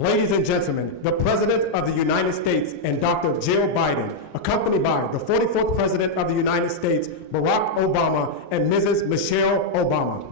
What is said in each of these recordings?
Ladies and gentlemen, the President of the United States and Dr. Jill Biden, accompanied by the 44th President of the United States, Barack Obama, and Mrs. Michelle Obama.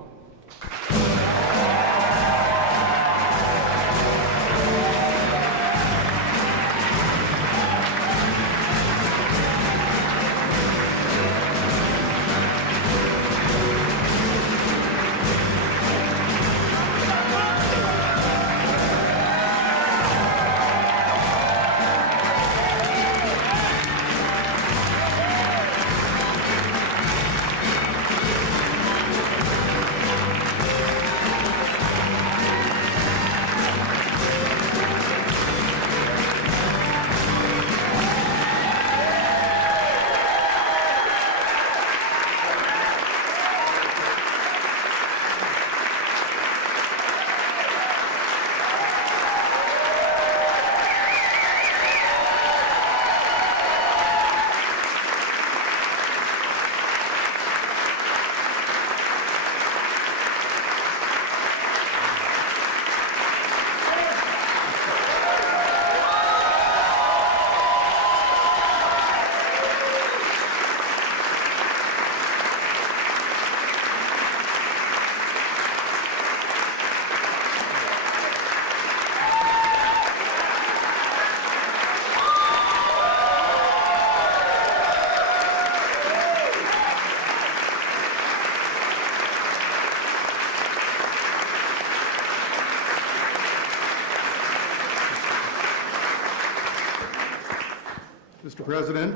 Mr. President,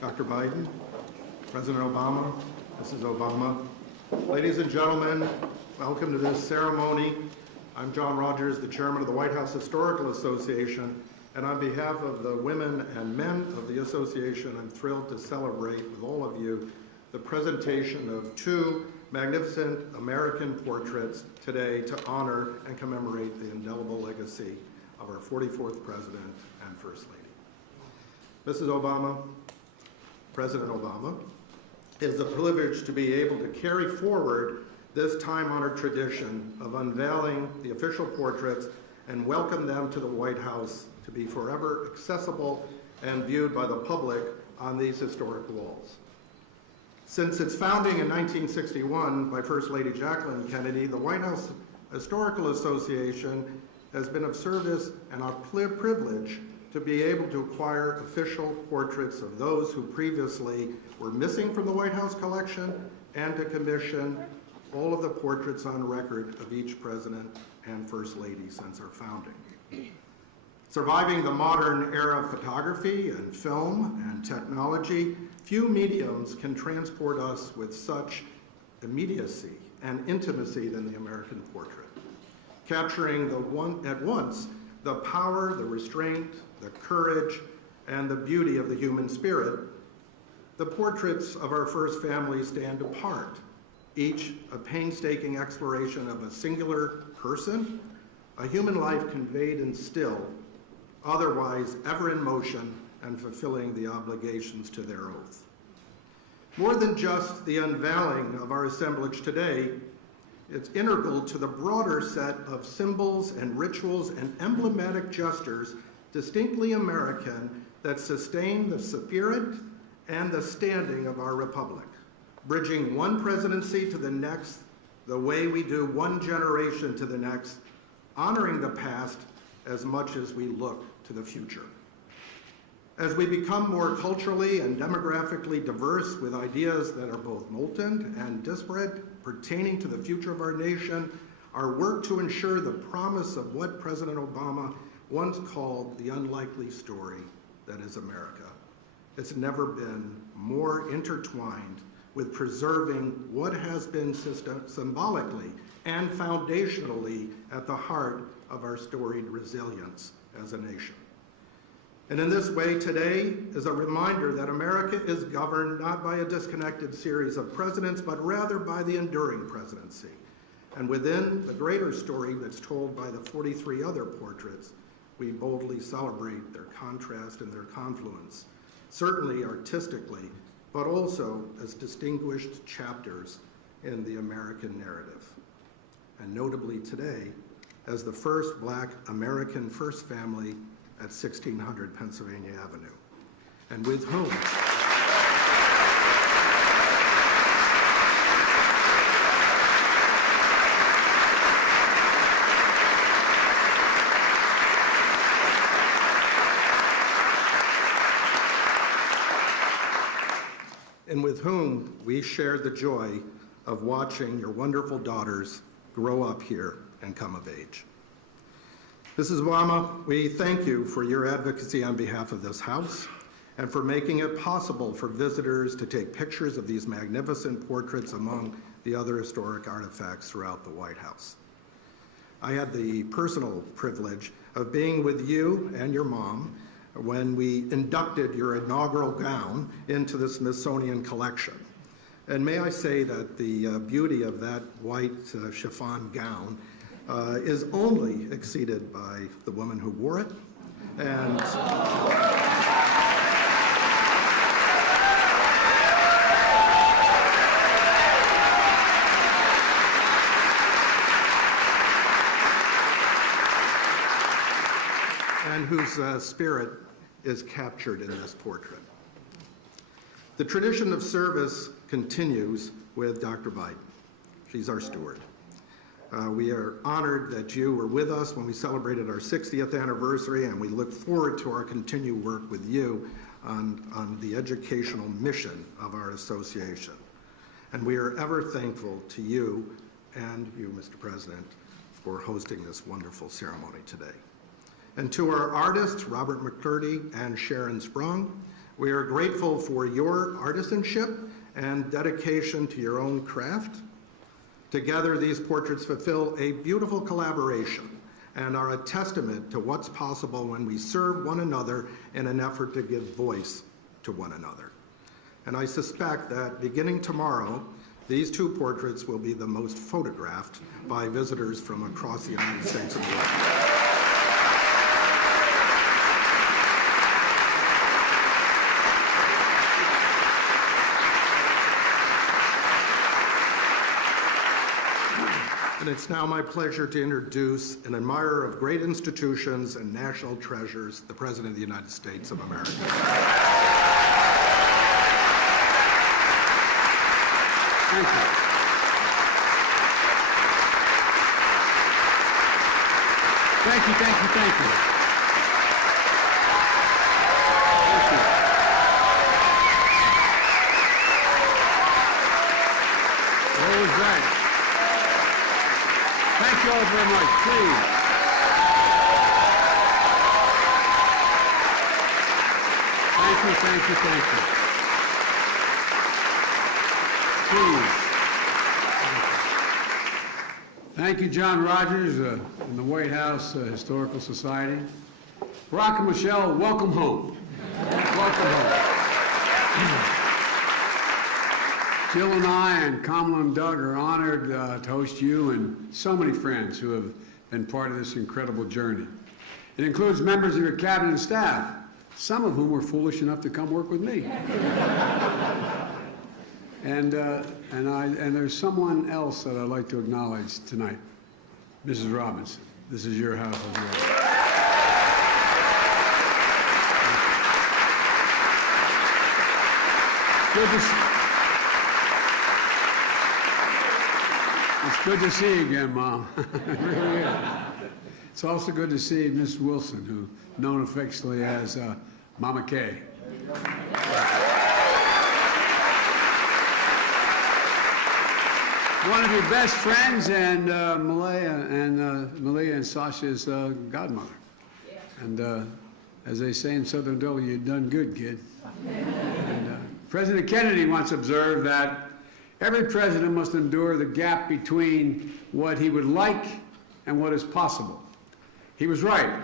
Dr. Biden, President Obama, Mrs. Obama, ladies and gentlemen, welcome to this ceremony. I'm John Rogers, the chairman of the White House Historical Association, and on behalf of the women and men of the association, I'm thrilled to celebrate with all of you the presentation of two magnificent American portraits today to honor and commemorate the indelible legacy of our 44th President and First Lady. Mrs. Obama, President Obama, it is a privilege to be able to carry forward this time-honored tradition of unveiling the official portraits and welcome them to the White House to be forever accessible and viewed by the public on these historic walls. Since its founding in 1961 by First Lady Jacqueline Kennedy, the White House Historical Association has been of service and our privilege to be able to acquire official portraits of those who previously were missing from the White House collection and to commission all of the portraits on record of each president and first lady since our founding. Surviving the modern era of photography and film and technology, few mediums can transport us with such immediacy and intimacy than the American portrait, capturing at once the power, the restraint, the courage, and the beauty of the human spirit. The portraits of our first family stand apart, each a painstaking exploration of a singular person, a human life conveyed in still, otherwise ever in motion and fulfilling the obligations to their oath. More than just the unveiling of our assemblage today, it's integral to the broader set of symbols and rituals and emblematic gestures distinctly American that sustain the spirit and the standing of our republic, bridging one presidency to the next the way we do one generation to the next, honoring the past as much as we look to the future. As we become more culturally and demographically diverse with ideas that are both molten and disparate pertaining to the future of our nation, our work to ensure the promise of what President Obama once called the unlikely story that is America. It's never been more intertwined with preserving what has been symbolically and foundationally at the heart of our storied resilience as a nation. And in this way, today is a reminder that America is governed not by a disconnected series of presidents, but rather by the enduring presidency. And within the greater story that's told by the 43 other portraits, we boldly celebrate their contrast and their confluence, certainly artistically, but also as distinguished chapters in the American narrative. And notably today, as the first Black American first family at 1600 Pennsylvania Avenue, and with whom we shared the joy of watching your wonderful daughters grow up here and come of age. Mrs. Obama, we thank you for your advocacy on behalf of this House and for making it possible for visitors to take pictures of these magnificent portraits among the other historic artifacts throughout the White House. I had the personal privilege of being with you and your mom when we inducted your inaugural gown into the Smithsonian collection. And may I say that the beauty of that white chiffon gown is only exceeded by the woman who wore it. And whose spirit is captured in this portrait. The tradition of service continues with Dr. Biden. She's our steward. We are honored that you were with us when we celebrated our 60th anniversary, and we look forward to our continued work with you on the educational mission of our association. And we are ever thankful to you and you, Mr. President, for hosting this wonderful ceremony today. And to our artists, Robert McCurdy and Sharon Sprung, we are grateful for your artisanship and dedication to your own craft. Together, these portraits fulfill a beautiful collaboration and are a testament to what's possible when we serve one another in an effort to give voice to one another. And I suspect that beginning tomorrow, these two portraits will be the most photographed by visitors from across the United States and the world. And it's now my pleasure to introduce an admirer of great institutions and national treasures, the President of the United States of America. Thank you. Thank you, thank you, thank you. Thank you. That was great. Thank you all very much, please. Thank you, thank you, thank you. Please. Thank you, John Rogers and the White House Historical Society. Barack and Michelle, welcome home. Welcome home. Jill and I and Kamala and Doug are honored to host you and so many friends who have been part of this incredible journey. It includes members of your cabinet and staff, some of whom were foolish enough to come work with me. And there's someone else that I'd like to acknowledge tonight, Mrs. Robinson. This is your house as well. It's good to see you again, Mom. It really is. It's also good to see Miss Wilson, who known affectionately as Mama Kay. One of your best friends, and Malia and Sasha's godmother. And as they say in Southern Delaware, you've done good, kid. And President Kennedy once observed that every president must endure the gap between what he would like and what is possible. He was right.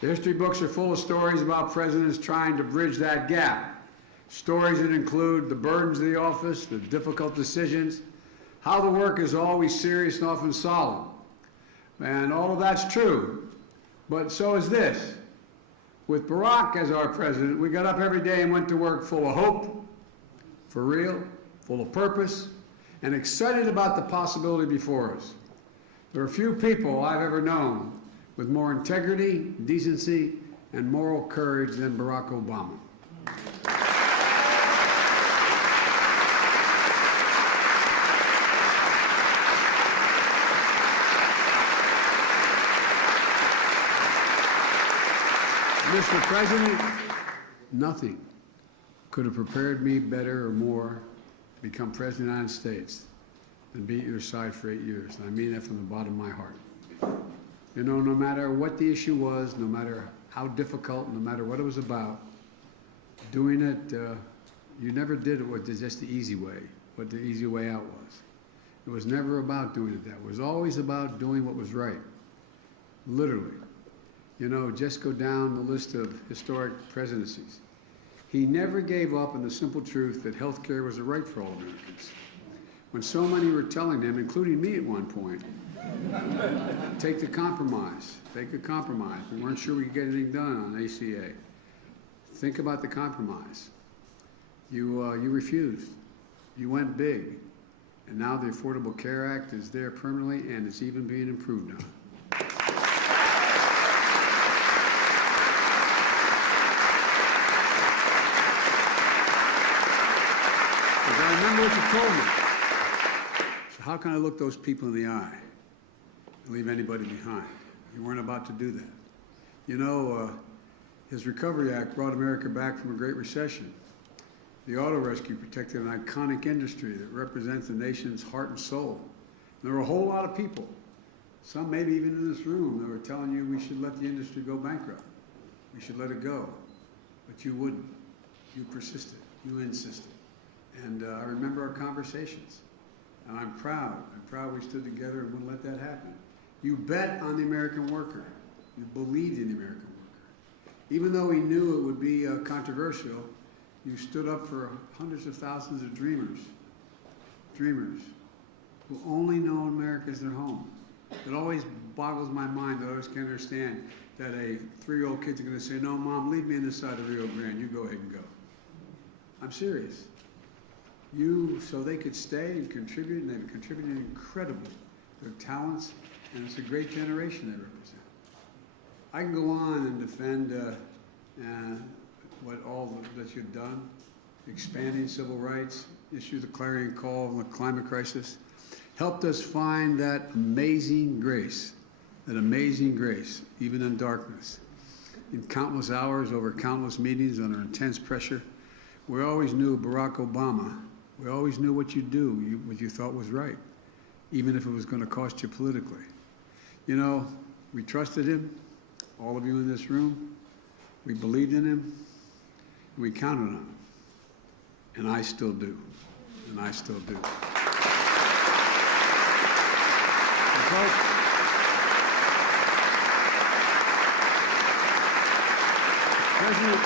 The history books are full of stories about presidents trying to bridge that gap. Stories that include the burdens of the office, the difficult decisions, how the work is always serious and often solemn. And all of that's true, but so is this. With Barack as our president, we got up every day and went to work full of hope, for real, full of purpose, and excited about the possibility before us. There are few people I've ever known with more integrity, decency, and moral courage than Barack Obama. Mr. President, nothing could have prepared me better or more to become President of the United States than be at your side for 8 years. And I mean that from the bottom of my heart. You know, no matter what the issue was, no matter how difficult, no matter what it was about, doing it, you never did it with just the easy way, what the easy way out was. It was never about doing it that way. It was always about doing what was right, literally. You know, just go down the list of historic presidencies. He never gave up on the simple truth that health care was a right for all Americans. When so many were telling him, including me at one point, take the compromise, take a compromise. We weren't sure we could get anything done on ACA. Think about the compromise. You refused. You went big. And now the Affordable Care Act is there permanently, and it's even being improved on. I remember what you told me. So how can I look those people in the eye and leave anybody behind? You weren't about to do that. You know, his Recovery Act brought America back from a great recession. The auto rescue protected an iconic industry that represents the nation's heart and soul. And there were a whole lot of people, some maybe even in this room, that were telling you we should let the industry go bankrupt. We should let it go. But you wouldn't. You persisted. You insisted. And I remember our conversations. And I'm proud. I'm proud we stood together and wouldn't let that happen. You bet on the American worker. You believed in the American worker. Even though he knew it would be controversial, you stood up for hundreds of thousands of dreamers who only know America as their home. It always boggles my mind that I always can't understand that a 3-year-old kid's going to say, no, Mom, leave me on this side of the Rio Grande. You go ahead and go. I'm serious. So they could stay and contribute, and they've contributed incredibly. Their talents, and it's a great generation they represent. I can go on and defend what all that you've done, expanding civil rights, issue the clarion call on the climate crisis, helped us find that amazing grace, even in darkness. In countless hours, over countless meetings, under intense pressure, we always knew Barack Obama. We always knew what you'd do, what you thought was right, even if it was going to cost you politically. You know, we trusted him, all of you in this room. We believed in him, and we counted on him. And I still do. And I still do. President,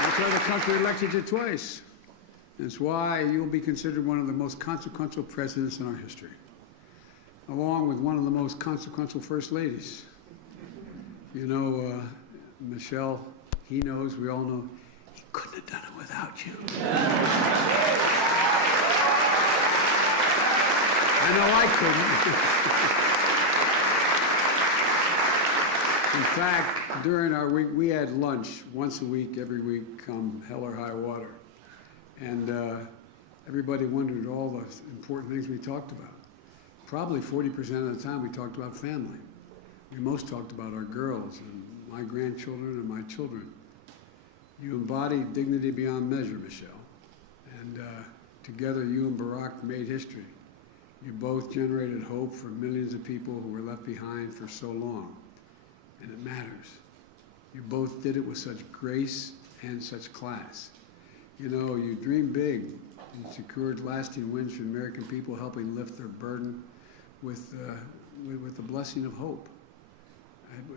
that's why the country elected you twice. It's why you'll be considered one of the most consequential presidents in our history, along with one of the most consequential first ladies. You know, Michelle, he knows, we all know, he couldn't have done it without you. I know I couldn't. In fact, during our week, we had lunch once a week, every week, come hell or high water. And everybody wondered all the important things we talked about. Probably 40% of the time we talked about family. We most talked about our girls and my grandchildren and my children. You embodied dignity beyond measure, Michelle. And together you and Barack made history. You both generated hope for millions of people who were left behind for so long. And it matters. You both did it with such grace and such class. You know, you dreamed big. You secured lasting wins for the American people, helping lift their burden with the blessing of hope.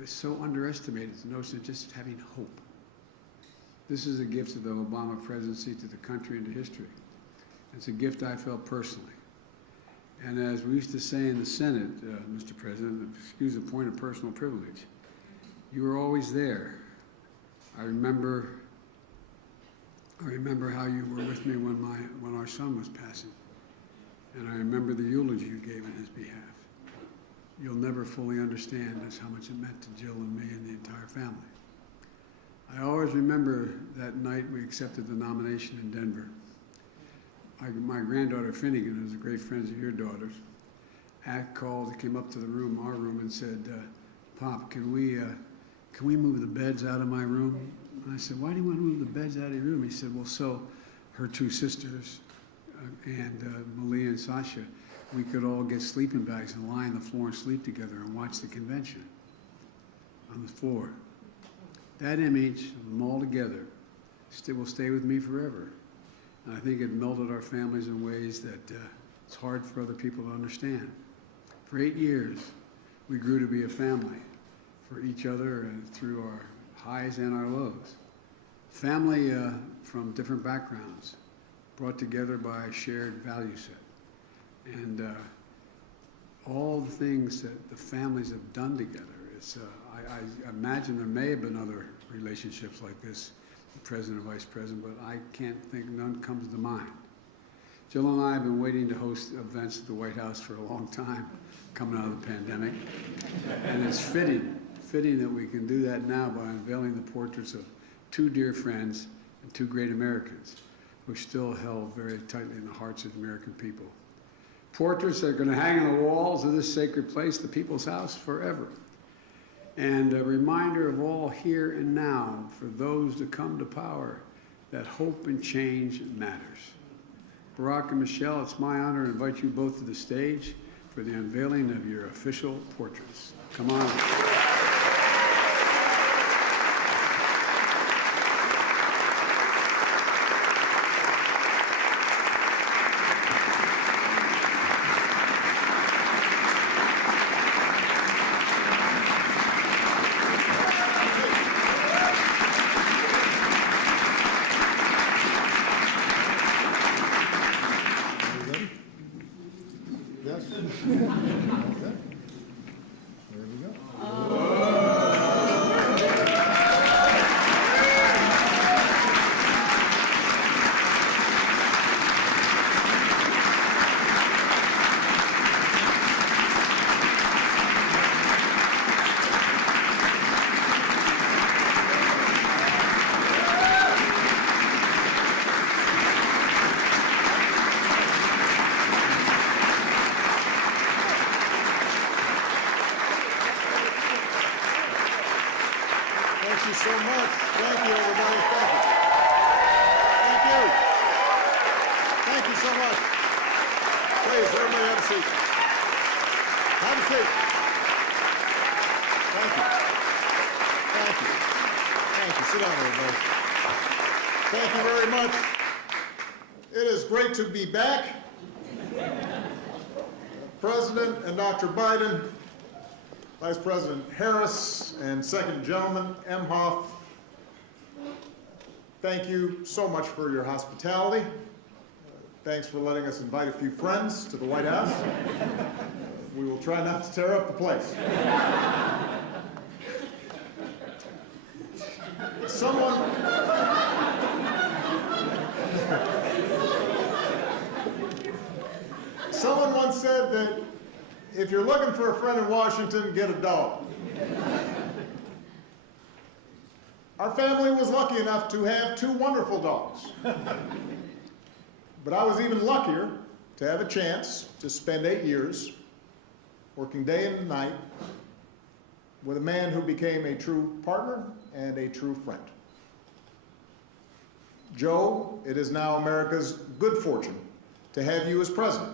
It's so underestimated, the notion of just having hope. This is a gift of the Obama presidency to the country and to history. It's a gift I felt personally. And as we used to say in the Senate, Mr. President, excuse the point of personal privilege, you were always there. I remember how you were with me when our son was passing. And I remember the eulogy you gave in his behalf. you'll never fully understand just how much it meant to Jill and me and the entire family. I always remember that night we accepted the nomination in Denver. My granddaughter Finnegan, who's a great friend of your daughter's, came up to the room, our room, and said, "Pop, can we move the beds out of my room?" And I said, "Why do you want to move the beds out of your room?" He said, "Well, so her two sisters and Malia and Sasha, we could all get sleeping bags and lie on the floor and sleep together and watch the convention on the floor." That image of them all together will stay with me forever. And I think it melded our families in ways that it's hard for other people to understand. For 8 years, we grew to be a family for each other and through our highs and our lows. Family from different backgrounds, brought together by a shared value set. And all the things that the families have done together, I imagine there may have been other relationships like this, president and vice president, but I can't think, none comes to mind. Jill and I have been waiting to host events at the White House for a long time, coming out of the pandemic. And it's fitting that we can do that now by unveiling the portraits of two dear friends and two great Americans who are still held very tightly in the hearts of the American people. Portraits that are going to hang on the walls of this sacred place, the People's House, forever. And a reminder of all here and now for those to come to power that hope and change matters. Barack and Michelle, it's my honor to invite you both to the stage for the unveiling of your official portraits. Come on. Yes? Okay. There we go. Thank you so much. Thank you, everybody. Thank you. Thank you. Thank you so much. Please, everybody have a seat. Have a seat. Thank you. Thank you. Thank you. Sit down, everybody. Thank you very much. It is great to be back. President and Dr. Biden, Vice President Harris, and Second Gentleman Emhoff, thank you so much for your hospitality. Thanks for letting us invite a few friends to the White House. We will try not to tear up the place. Someone once said that if you're looking for a friend in Washington, get a dog. Our family was lucky enough to have two wonderful dogs. But I was even luckier to have a chance to spend 8 years working day and night with a man who became a true partner and a true friend. Joe, it is now America's good fortune to have you as president.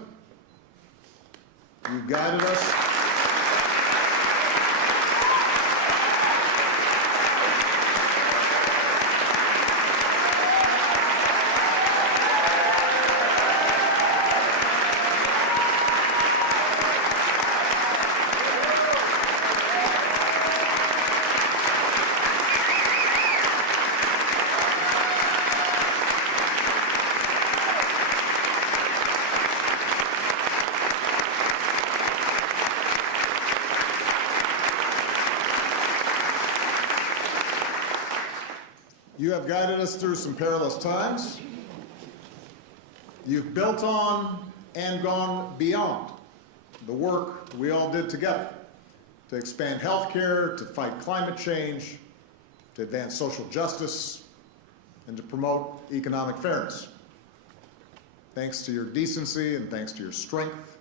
You guided us. You have guided us through some perilous times. You've built on and gone beyond the work we all did together to expand health care, to fight climate change, to advance social justice, and to promote economic fairness. Thanks to your decency and thanks to your strength.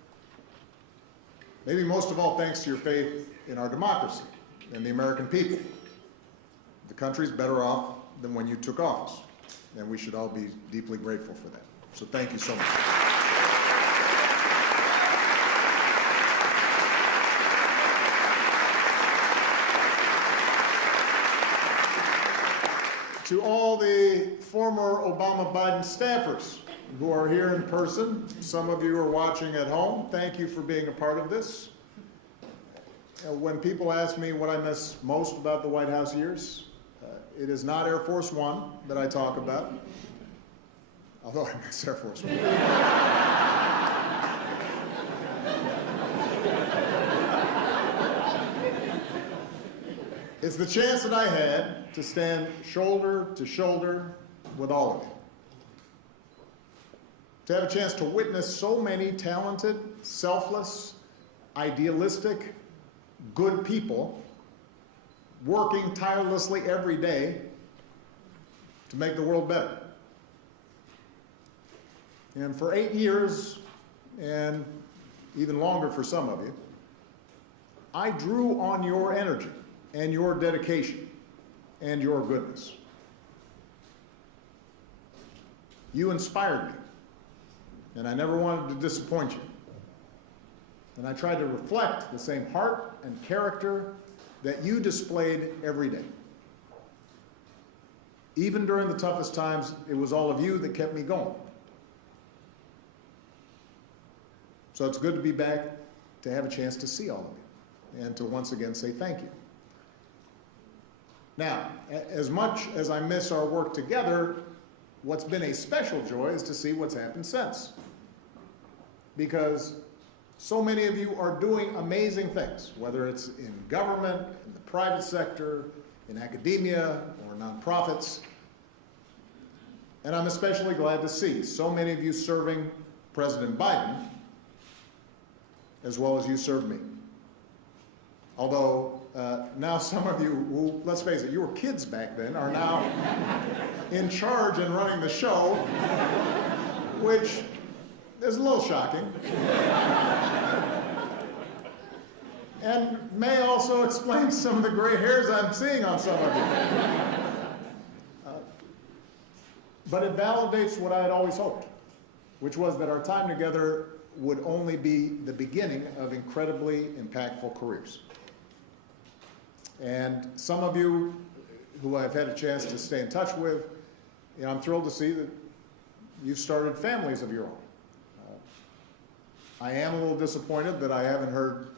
Maybe most of all, thanks to your faith in our democracy and the American people. The country's better off than when you took office, and we should all be deeply grateful for that. So thank you so much. To all the former Obama-Biden staffers who are here in person, some of you are watching at home, thank you for being a part of this. When people ask me what I miss most about the White House years, it is not Air Force One that I talk about, although I miss Air Force One. It's the chance that I had to stand shoulder to shoulder with all of you. To have a chance to witness so many talented, selfless, idealistic, good people working tirelessly every day to make the world better. And for 8 years, and even longer for some of you, I drew on your energy and your dedication and your goodness. You inspired me, and I never wanted to disappoint you. And I tried to reflect the same heart and character that you displayed every day. Even during the toughest times, it was all of you that kept me going. So it's good to be back, to have a chance to see all of you, and to once again say thank you. Now, as much as I miss our work together, what's been a special joy is to see what's happened since. Because so many of you are doing amazing things, whether it's in government, in the private sector, in academia, or nonprofits. And I'm especially glad to see so many of you serving President Biden as well as you served me. Although now some of you who, let's face it, you were kids back then, are now in charge and running the show, which is a little shocking. And may also explain some of the gray hairs I'm seeing on some of you. But it validates what I had always hoped, which was that our time together would only be the beginning of incredibly impactful careers. And some of you who I've had a chance to stay in touch with, I'm thrilled to see that you've started families of your own. I am a little disappointed that I haven't heard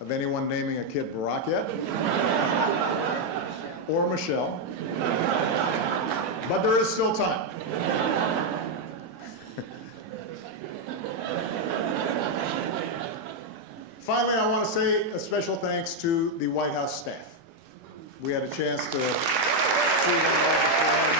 of anyone naming a kid Barack yet, or Michelle, but there is still time. Finally, I want to say a special thanks to the White House staff. We had a chance to see them all beforehand.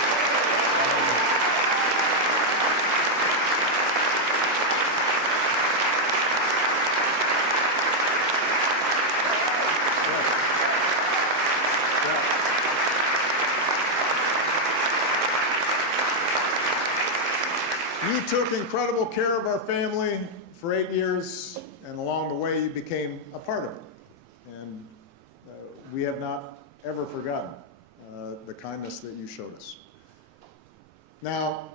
You took incredible care of our family for 8 years, and along the way you became a part of it. And we have not ever forgotten the kindness that you showed us. Now,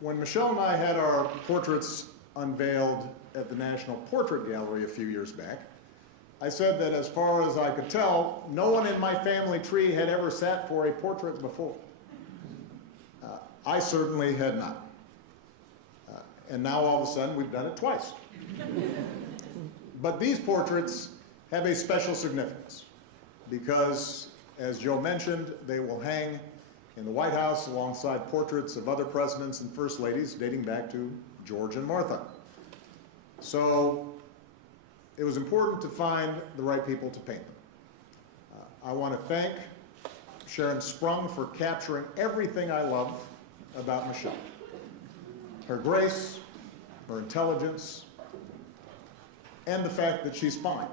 when Michelle and I had our portraits unveiled at the National Portrait Gallery a few years back, I said that as far as I could tell, no one in my family tree had ever sat for a portrait before. I certainly had not. And now all of a sudden we've done it twice. But these portraits have a special significance because, as Joe mentioned, they will hang in the White House alongside portraits of other presidents and first ladies dating back to George and Martha. So it was important to find the right people to paint them. I want to thank Sharon Sprung for capturing everything I love about Michelle. Her grace, her intelligence, and the fact that she's fine.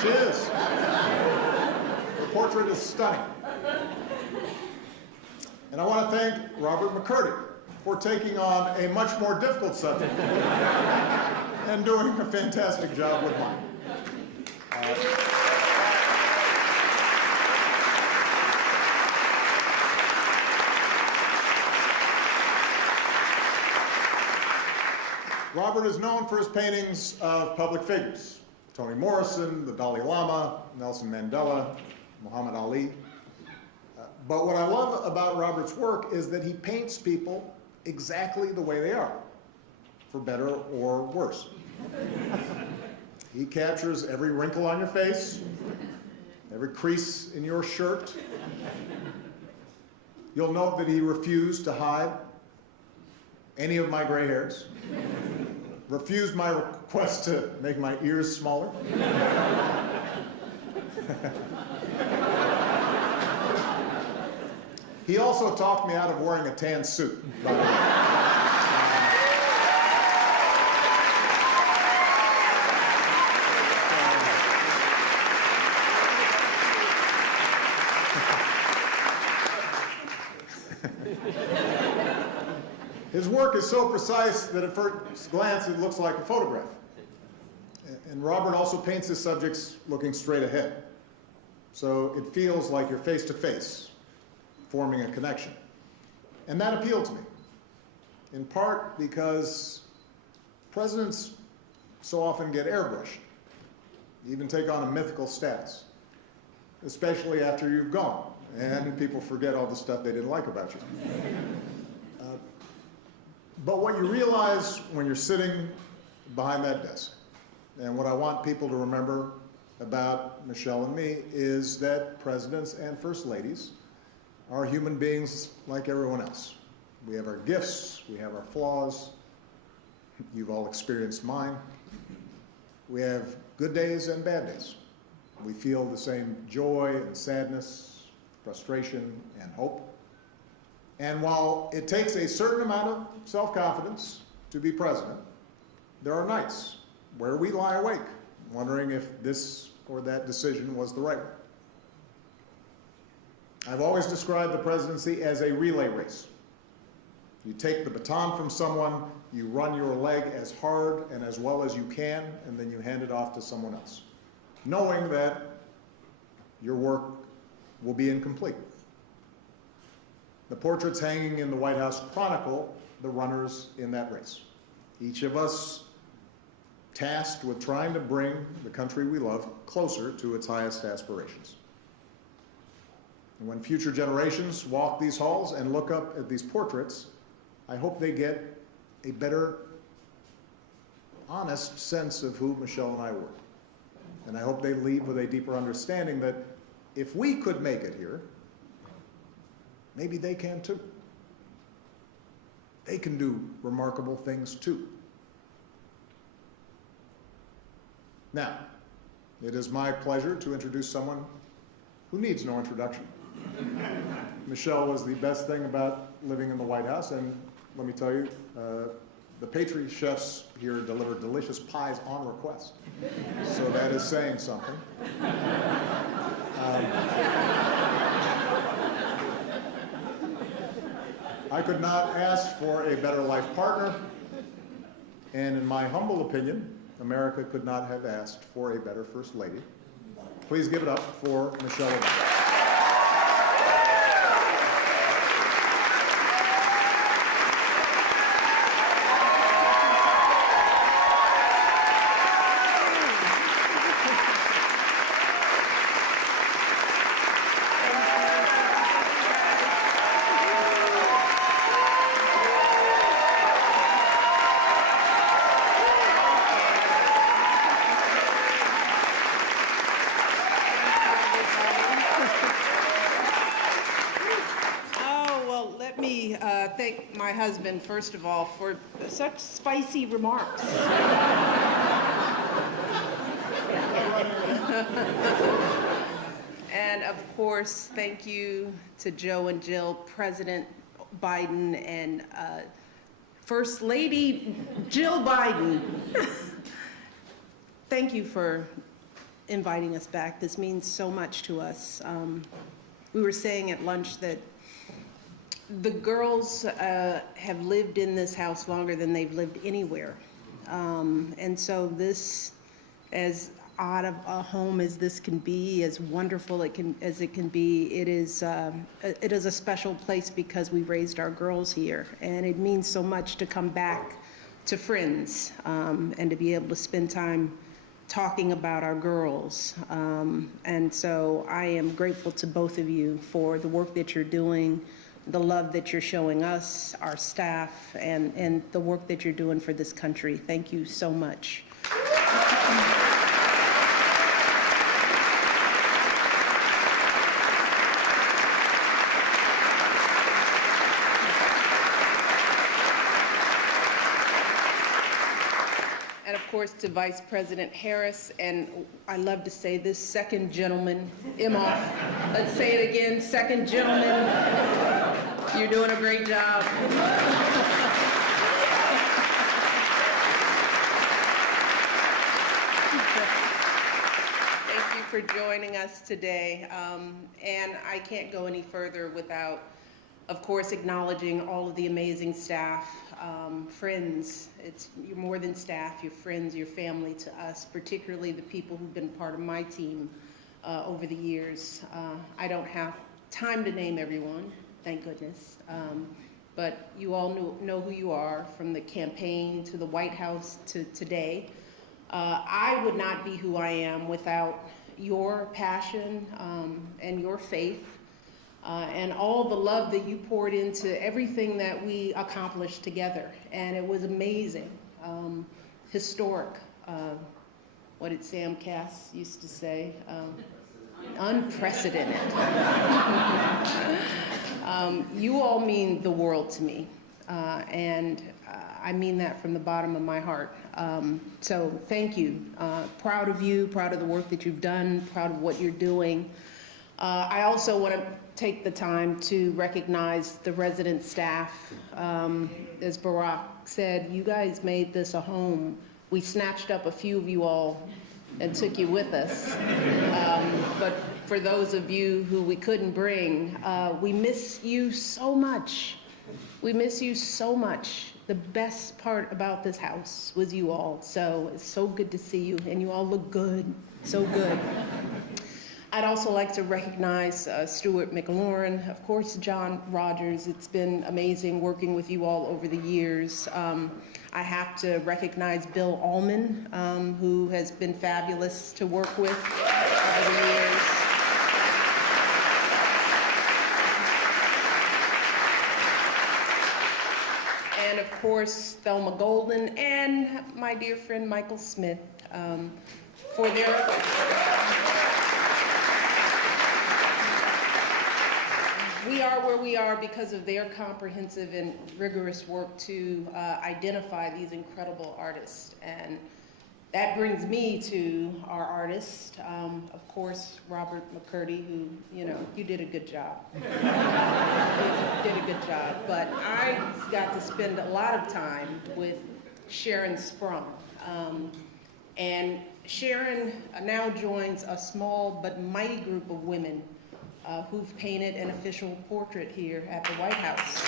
She is. The portrait is stunning. And I want to thank Robert McCurdy for taking on a much more difficult subject and doing a fantastic job with mine. Robert is known for his paintings of public figures: Toni Morrison, the Dalai Lama, Nelson Mandela, Muhammad Ali. But what I love about Robert's work is that he paints people exactly the way they are, for better or worse. He captures every wrinkle on your face, every crease in your shirt. You'll note that he refused to hide any of my gray hairs, refused my request to make my ears smaller. He also talked me out of wearing a tan suit, by the way. His work is so precise that at first glance it looks like a photograph. And Robert also paints his subjects looking straight ahead. So it feels like you're face to face, forming a connection. And that appealed to me, in part because presidents so often get airbrushed, even take on a mythical status, especially after you've gone, and people forget all the stuff they didn't like about you. But what you realize when you're sitting behind that desk, and what I want people to remember about Michelle and me, is that presidents and first ladies are human beings like everyone else. We have our gifts, we have our flaws. You've all experienced mine. We have good days and bad days. We feel the same joy and sadness, frustration and hope. And while it takes a certain amount of self-confidence to be president, there are nights where we lie awake, wondering if this or that decision was the right one. I've always described the presidency as a relay race. You take the baton from someone, you run your leg as hard and as well as you can, and then you hand it off to someone else, knowing that your work will be incomplete. The portraits hanging in the White House chronicle the runners in that race. Each of us tasked with trying to bring the country we love closer to its highest aspirations. And when future generations walk these halls and look up at these portraits, I hope they get a better, honest sense of who Michelle and I were. And I hope they leave with a deeper understanding that if we could make it here, maybe they can too. They can do remarkable things too. Now, it is my pleasure to introduce someone who needs no introduction. Michelle was the best thing about living in the White House, and let me tell you, the pastry chefs here deliver delicious pies on request. So that is saying something. I could not ask for a better life partner, and in my humble opinion, America could not have asked for a better First Lady. Please give it up for Michelle Obama. thank my husband, first of all, for such spicy remarks. And of course, thank you to Joe and Jill, President Biden, and First Lady Jill Biden. Thank you for inviting us back. This means so much to us. We were saying at lunch that the girls have lived in this house longer than they've lived anywhere. And so this, as odd of a home as this can be, as wonderful as it can be, it is a special place because we raised our girls here. And it means so much to come back to friends and to be able to spend time talking about our girls. And so I am grateful to both of you for the work that you're doing, the love that you're showing us, our staff, and the work that you're doing for this country. Thank you so much. And of course to Vice President Harris, and I love to say this, second gentleman, Imhoff. Let's say it again, second gentleman. You're doing a great job. Thank you for joining us today. And I can't go any further without, of course, acknowledging all of the amazing staff, friends. You're more than staff, you're friends, you're family to us, particularly the people who've been part of my team over the years. I don't have time to name everyone, thank goodness. But you all know who you are, from the campaign to the White House to today. I would not be who I am without your passion and your faith. And all the love that you poured into everything that we accomplished together. And it was amazing, historic. What did Sam Cass used to say? Unprecedented. You all mean the world to me. And I mean that from the bottom of my heart. So thank you. Proud of you, proud of the work that you've done, proud of what you're doing. I also want to take the time to recognize the resident staff. As Barack said, you guys made this a home. We snatched up a few of you all and took you with us. But for those of you who we couldn't bring, we miss you so much. We miss you so much. The best part about this house was you all. So it's so good to see you, and you all look good, so good. I'd also like to recognize Stuart McLaurin, of course, John Rogers. It's been amazing working with you all over the years. I have to recognize Bill Allman, who has been fabulous to work with over the years. And of course, Thelma Golden and my dear friend Michael Smith for their We are where we are because of their comprehensive and rigorous work to identify these incredible artists. And that brings me to our artist, of course, Robert McCurdy, who, you did a good job. You did a good job. But I got to spend a lot of time with Sharon Sprung. And Sharon now joins a small but mighty group of women who've painted an official portrait here at the White House.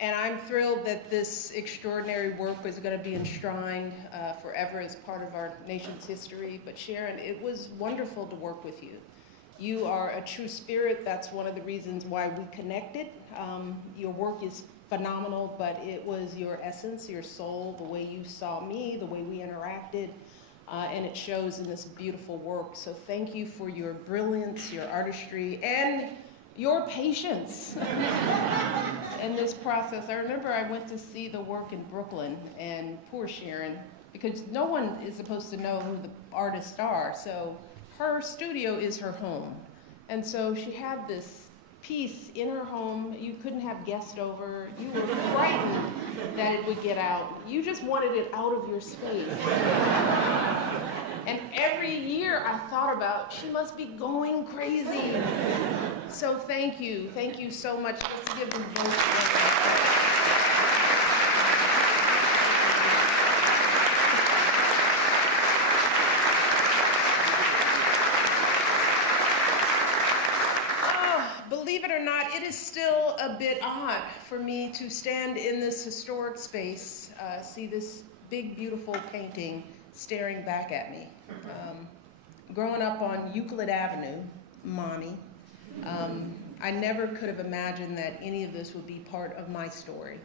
And I'm thrilled that this extraordinary work is going to be enshrined forever as part of our nation's history. But Sharon, it was wonderful to work with you. You are a true spirit. That's one of the reasons why we connected. Your work is phenomenal, but it was your essence, your soul, the way you saw me, the way we interacted, and it shows in this beautiful work. So thank you for your brilliance, your artistry, and your patience in this process. I remember I went to see the work in Brooklyn, and poor Sharon, because no one is supposed to know who the artists are. So her studio is her home. And so she had this piece in her home. You couldn't have guests over. You were frightened that it would get out. You just wanted it out of your space. And every year I thought about, she must be going crazy. So thank you so much. Let's give them both. Believe it or not, it is still a bit odd for me to stand in this historic space, see this big, beautiful painting staring back at me. Growing up on Euclid Avenue, Mommy, I never could have imagined that any of this would be part of my story.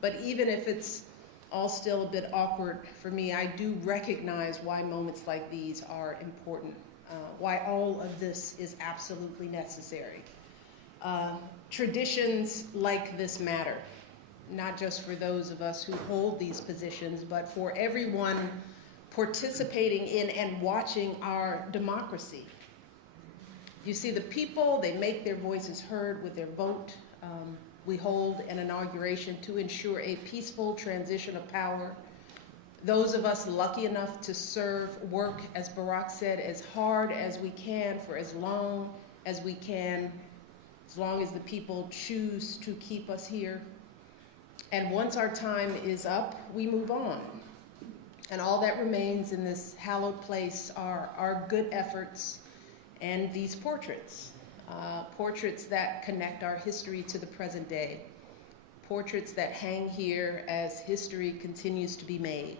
But even if it's all still a bit awkward for me, I do recognize why moments like these are important. Why all of this is absolutely necessary. Traditions like this matter, not just for those of us who hold these positions, but for everyone participating in and watching our democracy. You see, the people, they make their voices heard with their vote. We hold an inauguration to ensure a peaceful transition of power. Those of us lucky enough to serve, work, as Barack said, as hard as we can for as long as we can, as long as the people choose to keep us here. And once our time is up, we move on. And all that remains in this hallowed place are our good efforts and these portraits. Portraits that connect our history to the present day. Portraits that hang here as history continues to be made.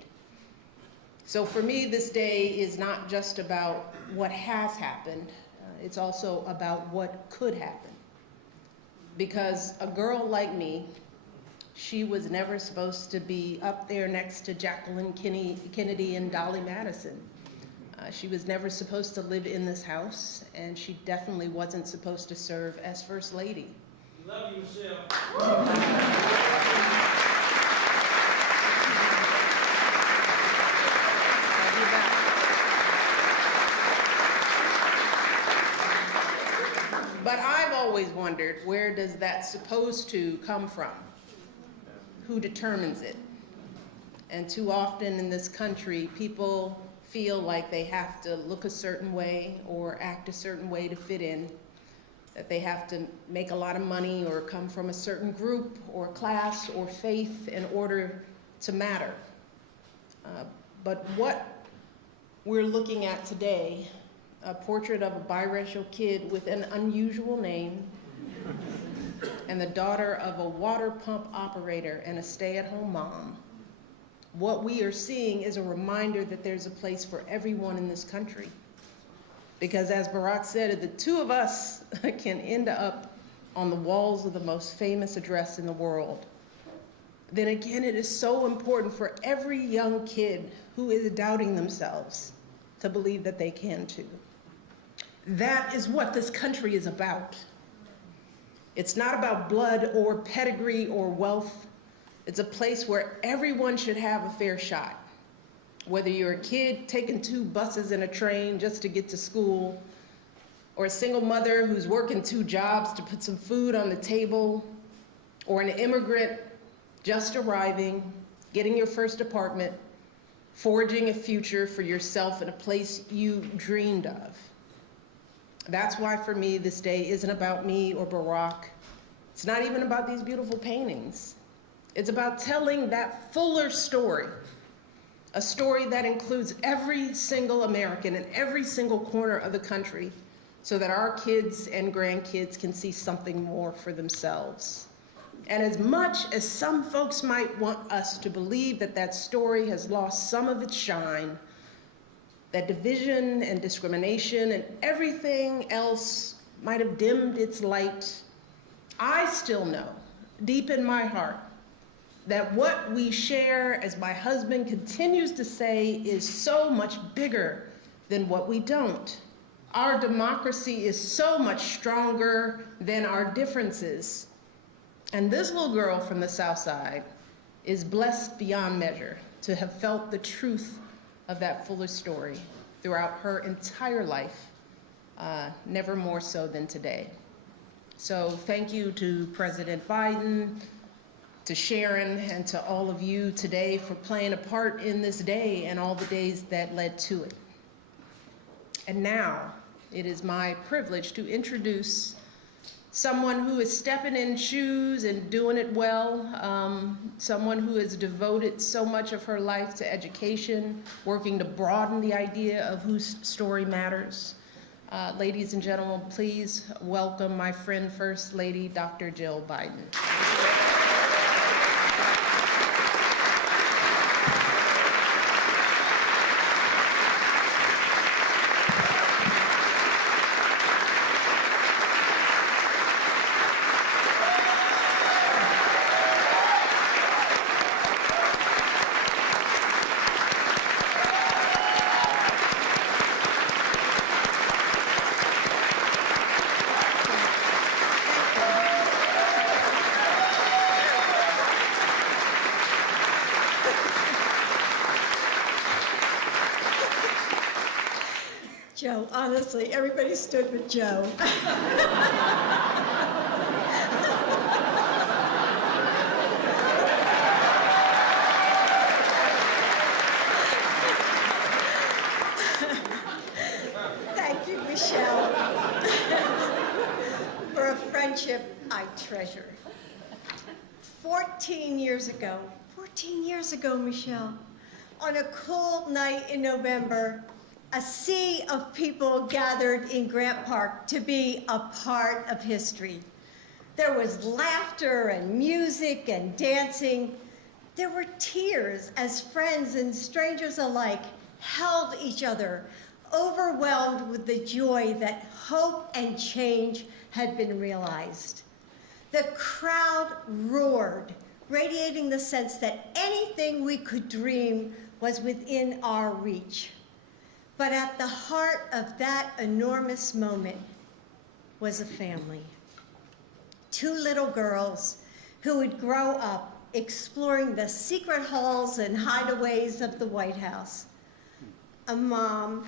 So for me, this day is not just about what has happened, it's also about what could happen. Because a girl like me, she was never supposed to be up there next to Jacqueline Kennedy and Dolly Madison. She was never supposed to live in this house, and she definitely wasn't supposed to serve as First Lady. Love you, Michelle. But I've always wondered, where does that supposed to come from? Who determines it? And too often in this country, people feel like they have to look a certain way or act a certain way to fit in, that they have to make a lot of money or come from a certain group or class or faith in order to matter. But what we're looking at today, a portrait of a biracial kid with an unusual name and the daughter of a water pump operator and a stay-at-home mom. What we are seeing is a reminder that there's a place for everyone in this country. Because as Barack said, if the two of us can end up on the walls of the most famous address in the world, then again, it is so important for every young kid who is doubting themselves to believe that they can too. That is what this country is about. It's not about blood or pedigree or wealth. It's a place where everyone should have a fair shot. Whether you're a kid taking 2 buses and a train just to get to school, or a single mother who's working 2 jobs to put some food on the table, or an immigrant just arriving, getting your first apartment, forging a future for yourself in a place you dreamed of. That's why for me, this day isn't about me or Barack. It's not even about these beautiful paintings. It's about telling that fuller story, a story that includes every single American in every single corner of the country, so that our kids and grandkids can see something more for themselves. And as much as some folks might want us to believe that that story has lost some of its shine, that division and discrimination and everything else might have dimmed its light, I still know, deep in my heart, that what we share, as my husband continues to say, is so much bigger than what we don't. Our democracy is so much stronger than our differences. And this little girl from the South Side is blessed beyond measure. to have felt the truth of that fuller story throughout her entire life, never more so than today. So thank you to President Biden, to Sharon, and to all of you today for playing a part in this day and all the days that led to it. And now, it is my privilege to introduce someone who is stepping in shoes and doing it well, someone who has devoted so much of her life to education, working to broaden the idea of whose story matters. Ladies and gentlemen, please welcome my friend, First Lady, Dr. Jill Biden. Joe, honestly, everybody stood with Joe. Thank you, Michelle, for a friendship I treasure. 14 years ago, Michelle, on a cold night in November, a sea of people gathered in Grant Park to be a part of history. There was laughter and music and dancing. There were tears as friends and strangers alike held each other, overwhelmed with the joy that hope and change had been realized. The crowd roared, radiating the sense that anything we could dream was within our reach. But at the heart of that enormous moment was a family. Two little girls who would grow up exploring the secret halls and hideaways of the White House. A mom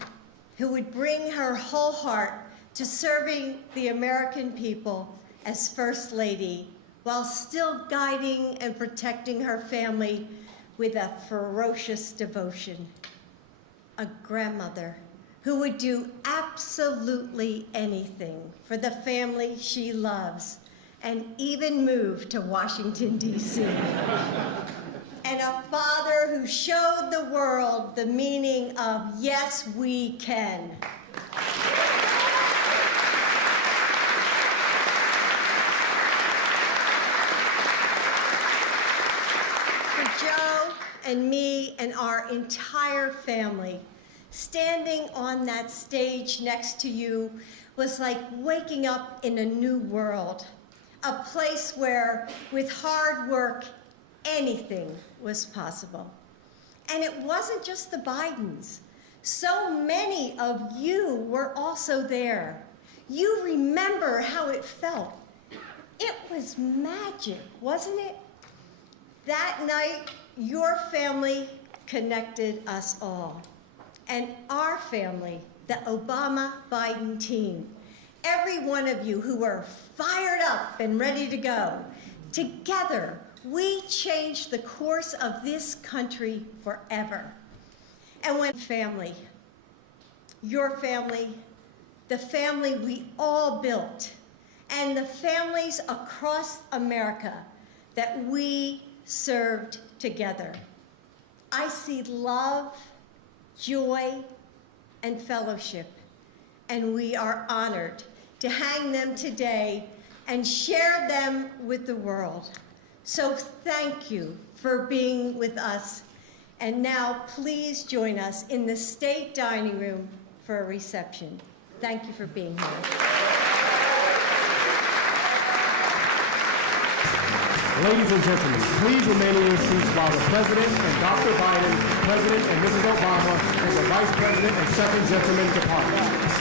who would bring her whole heart to serving the American people as First Lady, while still guiding and protecting her family with a ferocious devotion. A grandmother who would do absolutely anything for the family she loves, and even move to Washington, D.C. And a father who showed the world the meaning of yes, we can. For Joe and me and our entire family, standing on that stage next to you was like waking up in a new world, a place where, with hard work, anything was possible. And it wasn't just the Bidens. So many of you were also there. You remember how it felt. It was magic, wasn't it? That night, your family connected us all. And our family, the Obama-Biden team, every one of you who were fired up and ready to go, together, we changed the course of this country forever. And when family, your family, the family we all built, and the families across America that we served together, I see love, joy, and fellowship, and we are honored to hang them today and share them with the world. So thank you for being with us, and now please join us in the State Dining Room for a reception. Thank you for being here. Ladies and gentlemen, please remain in your seats while the President and Dr. Biden, President and Mrs. Obama, and the Vice President and Second Gentleman depart.